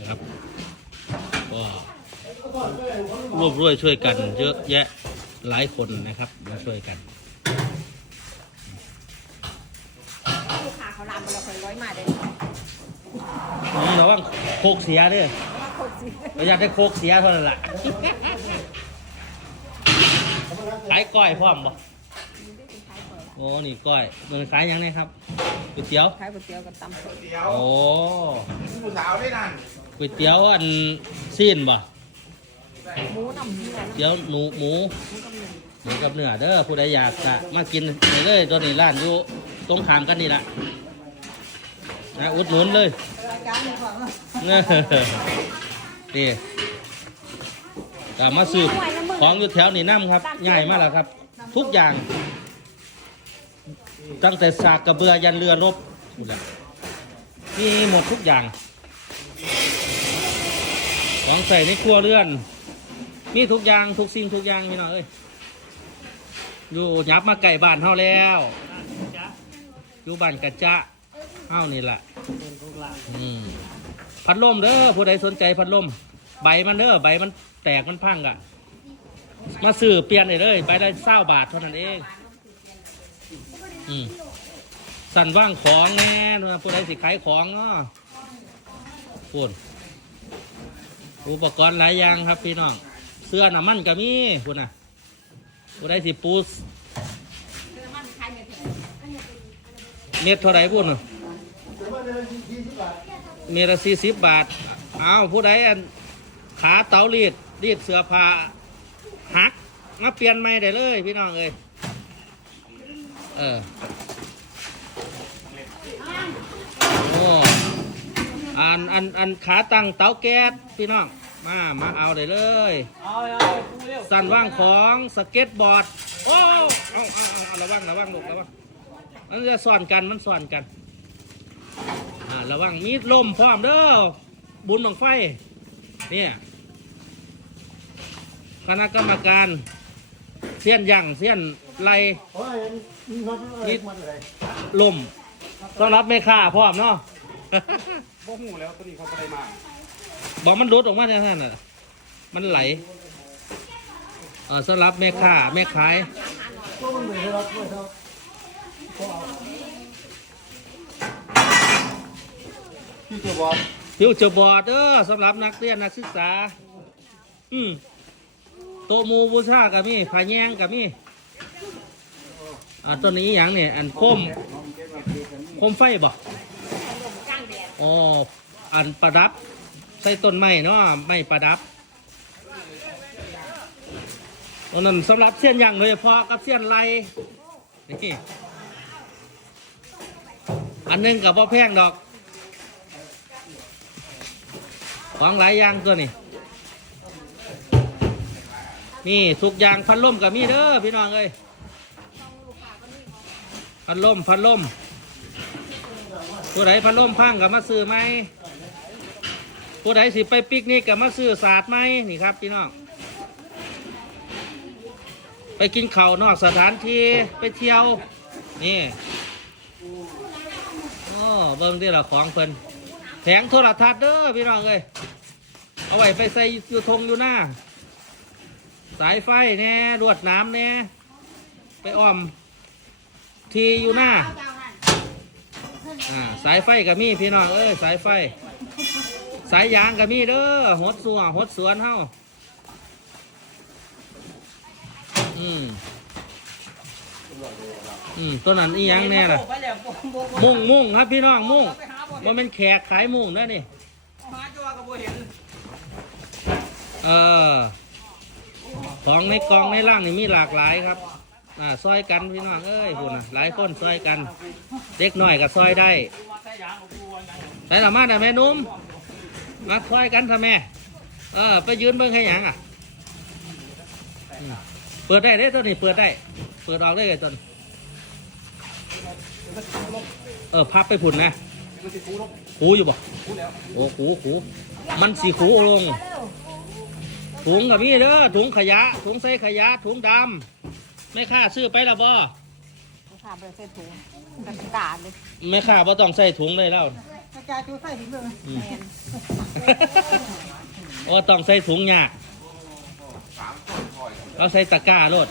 นะครับ ก็รวบรวยช่วยกัน เยอะแยะหลายคนนะครับมาช่วยกันลูกค้าเขาลามไปเราเคยร้อยมาเลยอืมระวังโคกเสียเด้อว่าคนสิเราอยากได้โคกเสียเท่านั้นแหละขายก้อยพร้อมบ่โอ้นี่ก้อยมันขายหยังไงครับก๋วยเตี๋ยวขายก๋วยเตี๋ยวกับตำสดเดี๋ยวโอ้ผู้สาวได้นั่นก๋วยเตี๋ยวอันซีนบ่หมูน้ำหมูอะไรเตี๋ยวหนูหมูหมูกับเนื้อหมูกับเนื้อเด้อผู้ใดอยากจะมากินไปเลยตัวนี้ร้านอยู่ตรงขามกันนี่ละนะอุดหนุนเลยรายการนี้ก่อนว่านี่ก็มาซื้อของอยู่แถวนี่น้ำครับง่ายมากแล้วครับ ทุกอย่าง ตั้งแต่สากกระเบือยันเรือรบมีหมดทุกอย่าง ของใส่ในครัวเรือน มีทุกอย่างทุกสิ่งทุกอย่างพี่น้องเอ้ยอยู่ยับมาไก่บ้านเฮาแล้วอยู่บ้านกระจะเฮานี่แหละพัดลมเด้อผู้ใดสนใจพัดลม ใบมันเด้อใบมันแตกมันพังอะมาซื้อเปลี่ยนได้เลยใบละเศร้าบาทเท่านั้นเอง อืมสั่นว่างของแน่นะผู้ใดสิขายของเนาะพูดอุปกรณ์หลายอย่างครับพี่น้อง เสื้อน้ำมันก็มีคุณน่ะผู้ใดสิปูเม็ดเท่าไรพูดนะเม็ดละสี่สิบบาท เอาผู้ใดอันขาเตารีดรีดเสื้อผ้าหักมาเปลี่ยนใหม่ได้เลย พี่น้องเอ้ย เออโอ้อันอันอันขาตั้งเตาแก๊สพี่น้องมามาเอาได้เลยเอาเอากูเร็วสั่นว่างของสเก็ตบอร์ดโอ้เอาเอาเอาเอาระวังระวังลูกระวังมันจะซ่อนกันมันซ่อนกันอ่าระวังมีดลมพร้อมเด้อบุญบังไฟเนี่ยคณะกรรมการ เสี้ยนยั่งเสี้ยนไล่โอ้ยมีคนเอ้ยมันอะไรลมต้องรับไม่ค่าพร้อมเนาะบ่หูแล้วตัวนี้เขาบ่ได้มาบอกมันหลุดออกมาจากนั้นน่ะ มันไหลเออสำหรับแม่ค้าแม่ขายก็มันไม่ได้รับไม่ครับก็เอาพี่จะบอกฟิวเจอร์บอร์ดเออสำหรับนักเรียนนักศึกษา อืม โตะหมูบูชากับมีผาแยงกับมีอ่าต้นนี้อหย่างเนี่ยอันโคมโคมไฟบ่ขนมก้างแดดอ๋ออันประดับ ใส่ต้นไม้เนาะไม้ประดับตอนนั้นสำหรับเสี้ยนอย่างโดยเฉพาะกับเสี้ยนไรนี่อันหนึงกับพ่อแพงดอกของหลายอย่างตัวนี้ นี่ทุกอย่างพันล่มกับมีเด้อพี่น้องเอ้ยพันล่มพันล่มผู้ใดพันล่มพังกับมาซื้อไหมผู้ใดสิไปปิกนิกกับมาซื้อศาสตร์ไหมนี่ครับพี่น้องไปกินข้าวนอกสถานที่ไปเที่ยว นี่โอ้เบิ่งที่ละของเพิ่นแผงโทรทัศน์เด้อพี่น้องเอ้ยเอาไว้ไปใส่อยู่ทงอยู่หน้า สายไฟแน่รวดน้ำแน่ไปอ้อม ทีอยู่หน้า อ่า สายไฟกับมีพี่น้องเอ้ยสายไฟ สายยางกับมีเด้อหดสัวหดสวนเฮาอืมอืมตัวนั้นอีหยังแน่ล่ะ มุ่งมุ่งครับพี่น้องมุ่งไปหาบ่ว่าเป็นแขกขายมุ่งนะนี่ เออ ของในกองในร่างนี่มีหลากหลายครับ อ่าซอยกันพี่น้องเอ้ยคุณนะหลายคนซอยกัน เด็กน้อยก็ซอยได้ใส่ยางของกูว่าหยังใส่ละมาน่ะแม่นุ่ม มาซอยกันทำแม่เออไปยืนเบิ่งให้หยังอะ เปิดได้เด้ตัวนี้เปิดได้ เปิดออกได้เลยตัวนี้เออพับไปผุนนะคูลงขูอยู่บ่คูแล้วโอ้ขูขูมันสีขูลง ถุงกับพี่เด้อถุงขยะ ถุงใส่ขยะ ถุงดำไม่ค่าซื้อไปและบ่ลูกค้าไปใส่ถุงกันตาดเลยไม่ค่าบ่ต้องใส่ถุงเลยแล้วกระจายตัวใส่ถึงเลยอืมแมนโอ้ต้องใส่ถุงยากสามคนคอยเอาใส่ตะกร้าโลด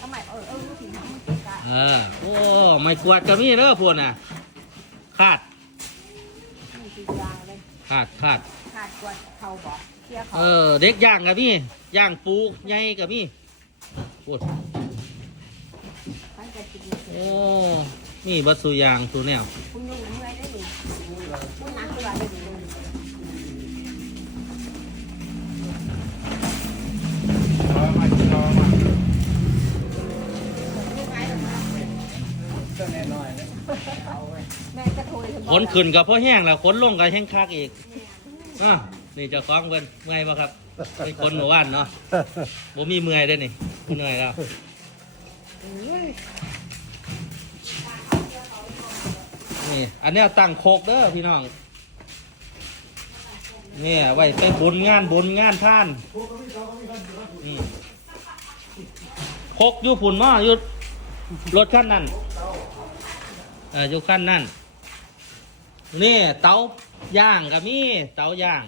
ทำไมเออเออลูกผีหนังเออโอ้ไม่กวาดก็มีเด้อพวกน่ะคาดมีสียางเลยคาดคาด ขาด กวดเขาบอกเที่ยเขาเออเด็กย่างกับมีย่างปูใหญ่กับมีพูดตั้งแต่กินโอ้นี่บัดสุยางตัวแนวคุณยุ่งเมื่อยได้หนิคุณนักตัวได้หนิรอมารอมาแม่กระโถยขนขึ้นกับพ่อแห้งแล้วขนลงกับแห้งคักอีก อะนี่เจะคล้าของเพิ่นเมื่อยปะครับเป็นคนหมู่บ้านเนาะผมมีเมื่อยได้อนี่บ่เหนื่อยแล้วนี่ อันเนี้ยตั้งโคกเด้อพี่น้องเนี่ยไว้ไปบุญงานบุญงานท่านนี่โคกอยู่ผุนหม้ออยู่รถขั้นนั้นเอออยู่ขั้นนั้น นี่เตาย่างกับมีเตาย่าง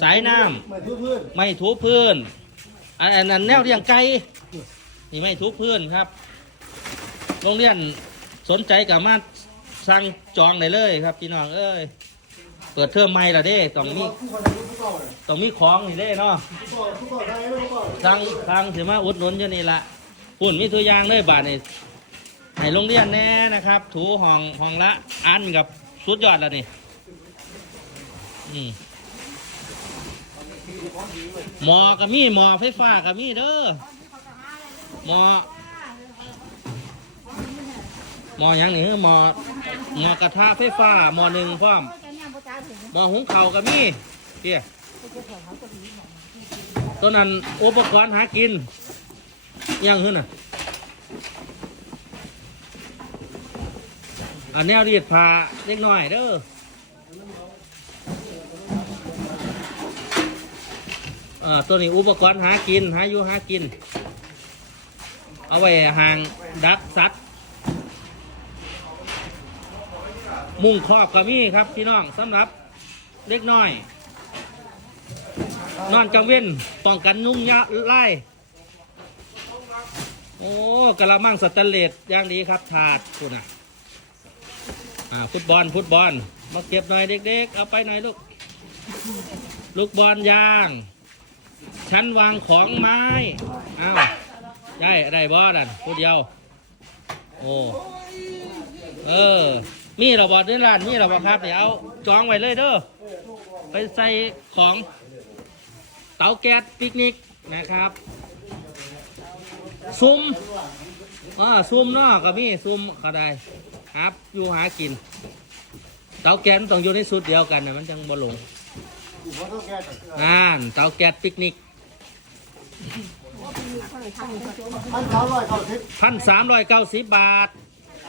สายน้ำมาทุกเพื่อนไม่ถูพื้นอันอันนั้นแนวเรียงไก่นี่ไม่ถูพื้นครับโรงเรียนสนใจกับมาสั่งจองได้เลยครับพี่น้องเอ้ยเปิดเทอมใหม่ละเด้ต้องมีทุกคนทุกเก่าเลยต้องมีของนี่เด้เนาะทุกเก่าทุกเก่าไทยไม่ทุกเก่าสั่งสั่งถือมาอุดหนุนอยู่นี่ละปุ่นมีตัวอย่างเลยบาทนี่ ให้โรงเรียนแน่นะครับ ถูห้องห้องละอันกับสุดยอดแล้วนี่อืมหมอกับมีหมอไฟฟ้ากับมีเด้อหมอหมอหยังนี่คือหมอหมอกระทะไฟฟ้าหมอหนึ่งพร้อมหมอหุงเข้ากับมีเตี้ยตัวนั้นอุปกรณ์หากินยังขึ้นน่ะ อันแนวรีดผ้าเล็กน้อยเด้อเออตัวนี้อุปกรณ์หากินหาอยู่หากิน เอาไว้ห่างดักสัตว์มุงครอบก็มีครับพี่น้องสำหรับเล็กน้อย นอนกังเว้นป้องกันนุ่งยะไล่โอ้กระมังสแตนเลสอย่างดีครับถาดคุณอะ อ่าฟุตบอลฟุตบอล มาเก็บหน่อยเด็ก ๆ เอาไปหน่อยลูก ลูกบอลยาง ชั้นวางของไม้อ้าวได้ได้บอสอะผู้เดียว โอ้เออ มีเราบอดในร้านมีเราบอสครับเดี๋ยวจองไว้เลยเด้อไปใส่ของเตาแก๊สปิกนิกนะครับซุ้มอ่าซุ้มเนาะก็มีซุ้มก็ได้ ครับอยู่หากิน เตาแก๊สมันต้องอยู่ในสุดเดียวกันนะมันจังบ่หลงอยู่เพราะต้องแก้แต่อ่านเตาแก๊สปิกนิกพันสามร้อยเก้าสิบพันสามร้อยเก้าสิบบาท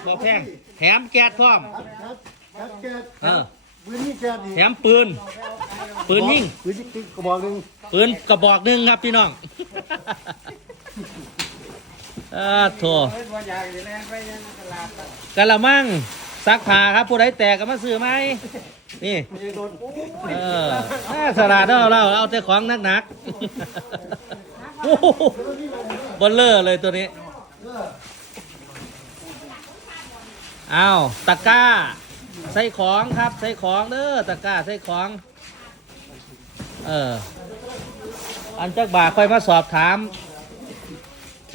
บ่แพงแถมแก๊สพร้อมครับครับครับแก้เออปืนนี่แก้ดีแถมปืน ปืนยิงปืนยิงกระบอกหนึ่งปืนกระบอกหนึ่งครับพี่น้อง อ่าโถกะละมังซักผ้าครับผู้ใดแตกก็มาซื้อไหมนี่เออน่าสลาดเนาะเราเอาแต่ของหนักๆโอ้โหบอลเลอร์เลยตัวนี้อ้าวตะกร้า ใส่ของครับ ใส่ของเด้อตะกร้า ใส่ของ เออ อันจักบาทค่อยมาสอบถาม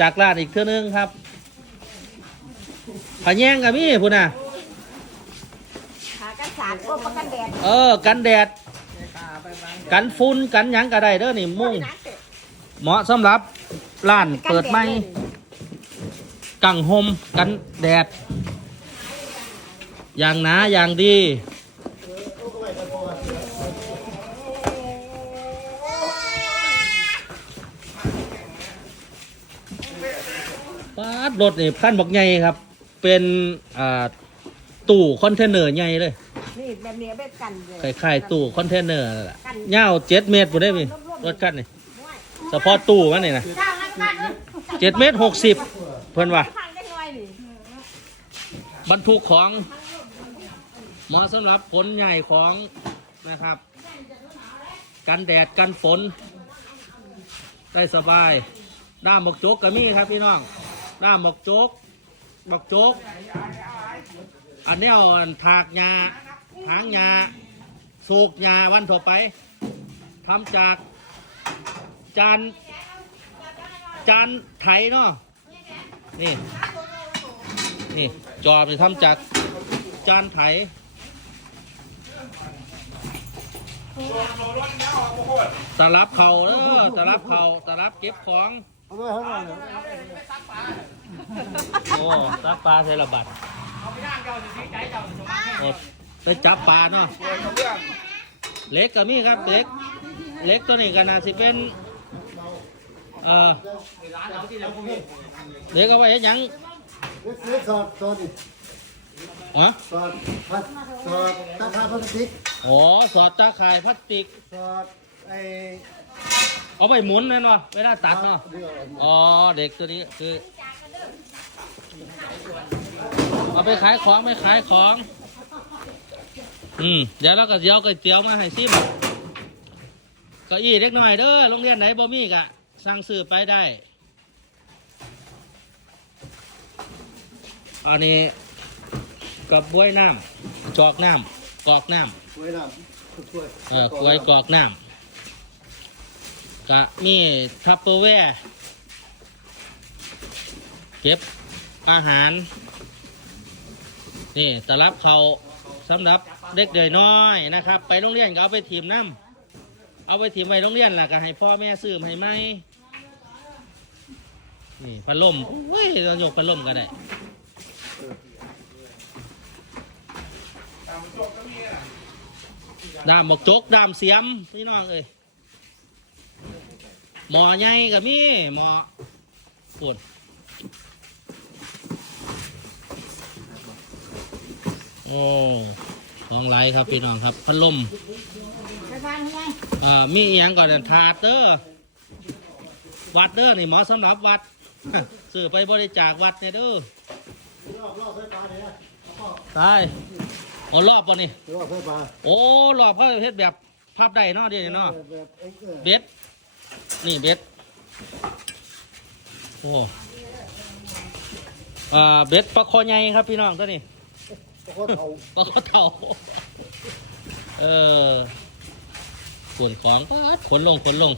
จากร้านอีกเท่านึงครับผาแยงกับมี่พุ่นน่ะขากันสาดก็ประกันแดดเออ กันแดด กันฝุ่นกันหยังก็ได้เด้อนี่มุ่ง เหมาะสำหรับร้านเปิดไม่กังหมกันแดด อย่างหนาอย่างดี ป้าดรถนี่ขั้นบอกใหญ่ครับ เป็นอ่าตู้คอนเทนเนอร์ใหญ่เลยนี่แบบนี้แบบกันเลยคล้ายๆตู้คอนเทนเนอร์นั่นแหละยาวเจ็ดเมตรผมได้ไหมรถคันนี่เฉพาะตู้มันนี่นะเจ้านักการเออเจ็ดเมตรหกสิบเพิ่นว่าทางได้หน่อยนี่บรรทุกของเหมาะสำหรับผลใหญ่ของนะครับ กันแดดกันฝน ได้สบายด้ามหมกโจกก็มีครับพี่น้อง ด้าหมกโจกหมกโจกอันนี้เอาถากหญ้าหางหญ้าสูกหญ้าวันทั่วไปทำจากจานจานไถเนาะนี่ นี่ จอบจะทำจากจานไถตลับเขาเออตลับเขาตลับเก็บของ เอาไว้ข้างหน้าเนี่ยโอ้ตักปลาใส่ระบัดเอาไปย่างเจ้าสิสิใจเจ้าสิสมาโอ้ได้จับปลาเนาะเล็กก็มีครับเล็กเล็กตัวนี้ก็น่าสิเป็นเอ่อเล็กเอาไว้เฮ็ดหยังเล็กเล็กสอดสอดดิอ๋อสอดพัดสอดตาพาพลาสติกโอ้สอดตาข่ายพลาสติกสอดไอ เอาไปหมุนเลยเนาะเวลาตัดเนาะเดี๋ยวอ๋อเด็กตัวนี้คือเอาไปขายของไปขายของ อืมเดี๋ยวเราก็เดี๋ยวก๋วยเตี๋ยวมาให้ซิมเก็อี้เล็กหน่อยเด้อโรงเรียนไหนบ่มีกะสั่งซื้อไปได้อันนี้กับบวยน้ำจอกน้ำกอกน้ำช่วยน้ำช่วยเออกล้วยกรอกน้ำ กะมีทัพเปอร์แวร์เก็บอาหาร นี่ตลับเขาสำหรับเด็กเด็กน้อยนะครับ ไปโรงเรียนก็เอาไปทีมน้ำเอาไปทีมไปโรงเรียนล่ะก็ให้พ่อแม่ซื้อให้ไหมนี่พัดลมโอ้ยเรายกพัดลมก็ได้ตามจบก็มีอะดามบอกจกดามเสียมพี่น้องเอ้ย หมอใหญ่ก็มีหมอปวดโอ้ของไหลครับพี่น้องครับพัดลมไปบ้านไงอ่ามีอีหยังก่อนนะถาดเด้อวัดเด้อนี่หมอสำหรับวัด ซื้อไปบริจาควัดเนี่ยเด้อรอบรอบใส่ปลาเนี่ยนะตายโอ้รอบป่ะนี่รอบใส่ปลาโอ้รอบเขาเฮ็ดแบบพับได้เนาะเดี๋ยวนี้เนาะแบบเอ็กซ์เบ็ด นี่เบ็ดโอ้อ่าเบ็ดปลาคอใหญ่ครับพี่น้องตัวนี้โคตรเอาปลาคอเต่าเออขนของก็ขนลงขนลง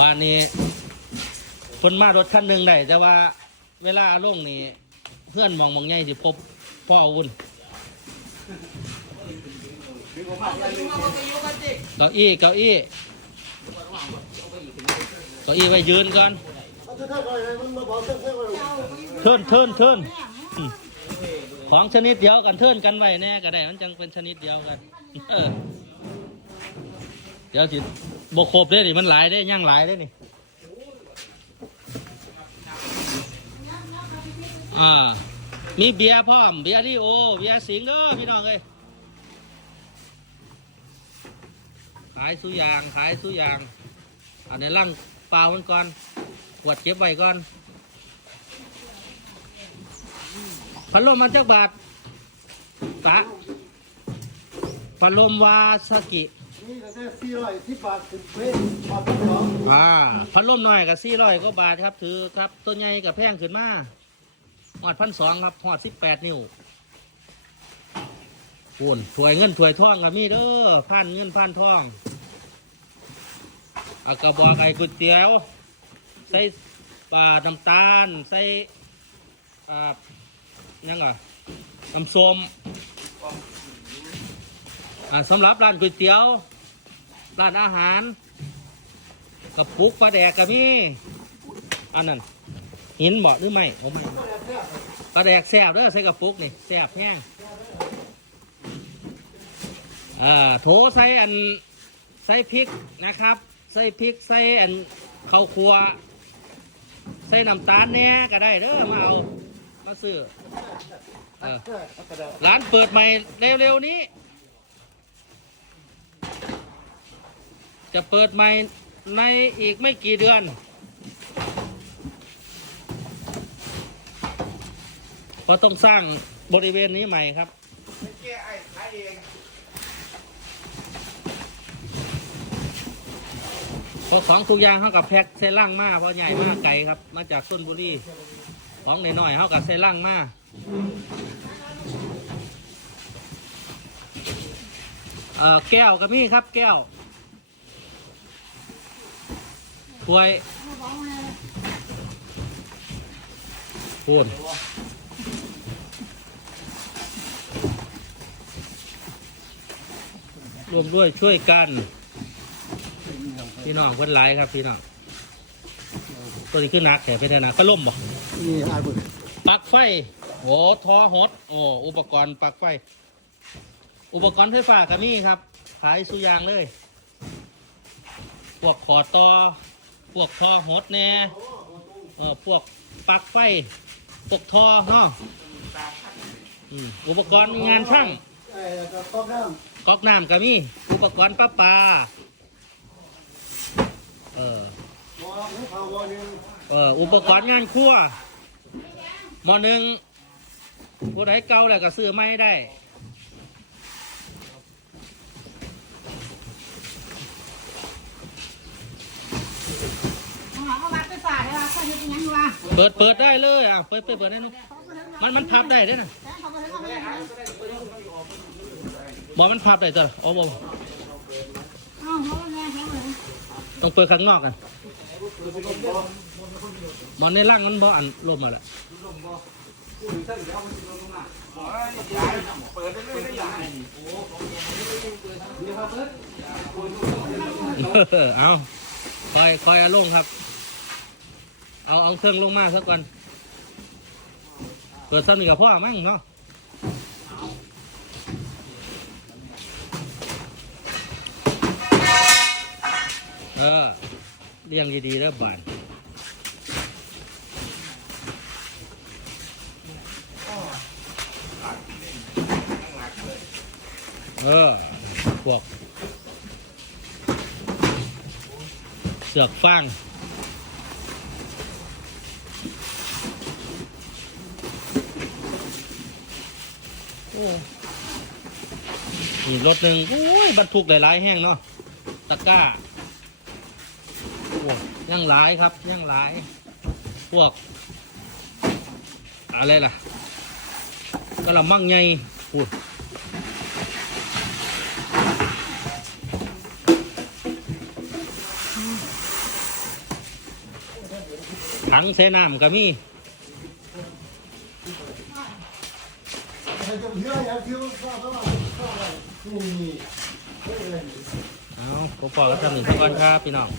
บ้านนี้คนมารถคันหนึ่งได้แต่ว่าเวลาลงนี่เพื่อนมองมองใหญ่สิพบพ่ออุ่นเก้าอี้เก้าอี้ เก้าอี้ไว้ยืนก่อนเอาเสื้อผ้าอะไรมันเสื้อผ้าอะไรเทินเทินเทินของชนิดเดียวกันเทินกันไว้แน่ก็ได้มันจังเป็นชนิดเดียวกันเดี๋ยวสิบกครบได้ดิมันหลายได้ย่างหลายได้นี่อ่ามีเบียร์พร้อมเบียร์ที่โอเบียร์สิงห์เด้อพี่น้องเอ้ยขายสุยางขายสุยางอันนี้ลั่ง ปล่ามันก่อนขวดเก็บไว้ก่อนพัดลมมันจักบาทตะพัดลมวาซากินี่ก็แค่สี่ร้อยสิบบาทสิบเป๊ะบาทสองอ่าพัดลมหน่อยกับสี่ร้อยก็บาทครับ ถือครับ ตัวใหญ่กับแพงขึ้นมาหอดพันสองครับหอดสิบแปดนิ้วปูนถวยเงินถวยทองกับมีเด้อพันเงินพันทอง อากระบอกไอ้ก๋วยเตี๋ยว ใส่ปลาน้ำตาล ใส่อ่ายังไงน้ำส้มอ่าสำหรับร้านก๋วยเตี๋ยว ร้านอาหารกระปุกปลาแดกกับมี่อันนั้นหินบ่หรือไม่ผมไม่ปลาแดกแซ่บเด้อใส่กระปุกนี่แซ่บแห้งอ่าโถใส่อันใส่พริกนะครับ ใส่พริกใส่อันข้าวคั่วใส่น้ำตาลแหน่ก็ได้เด้อมาเอามาซื้อเออร้านเปิดใหม่เร็วๆนี้ จะเปิดใหม่ในอีกไม่กี่เดือน เพราะต้องสร้างบริเวณนี้ใหม่ครับแก้ไอ้ไอ้เอง พอของทุกอย่างเขากับแพ็คเซรั่งมาเพราะใหญ่มากไกลครับ มาจากส้นบุรีของหน่อยๆเขากับเซรั่งมาเอ่อแก้วก็มีครับแก้วถ้วยพูนรวมด้วยช่วยกัน พี่น้องเพิ่นหลายครับพี่น้องตัวนี้ขึ้นนักแถไปได้นะก็ล่มบ่นี่อายเบิดปลั๊กไฟโอ้ทอฮอตโอ้อุปกรณ์ปลั๊กไฟ อุปกรณ์ไฟฟ้าก็มีครับขายสุอยางเลย พวกขอต่อพวกทอฮอตเนี่ยเออพวกปลั๊กไฟพวกทอเนาะอืมอุปกรณ์งานช่างไอ้ก็ต๊อกน้ก๊อกน้ำก็มีอุปกรณ์ประปา เออำหม้อหุงข้าวหม้อหนึงเอออุปกรณ์งานครัวหมอหนึ่งผู้ใดเก่าแล้วก็ซื้อไม่ได้เอาเอาวัดไปฝากเลยว่าใครจะกินยังวะเปิดเปิดได้เลยอะเปิดเปิดเปิดได้นุมันมันพับได้เด้อนะแต่เขาไปเอาไปเอาไปบอกมันพับได้จ้ะอ๋อบอก เอาเขาไปเลยเขาไปเลย ต้องเปิดข้างนอกกันมอนในร่างมันบ่อันลมมาแหละเอาคอยคอยอาลงครับ เอาเอาเครื่องลงมาสักก่อนเปิดซ้ำนี่กับพ่อมั่งเนาะ ออเลี้ยงดีๆแล้วบานเออพวกเสือกฟางโอ้อีกรถหนึ่งโอ้ยบรรทุกหลายๆแห้งเนาะตะกร้า โอ้ยังหลายครับยังหลาย พวก อะไรล่ะกระมังไงพูดถังเสน้ำก็มีเอาคิ้วข้าวข้าวข้าวอะไรนี่นี่เอาผมบอกกับท่านหนึ่งสักก่อนครับพี่น้อง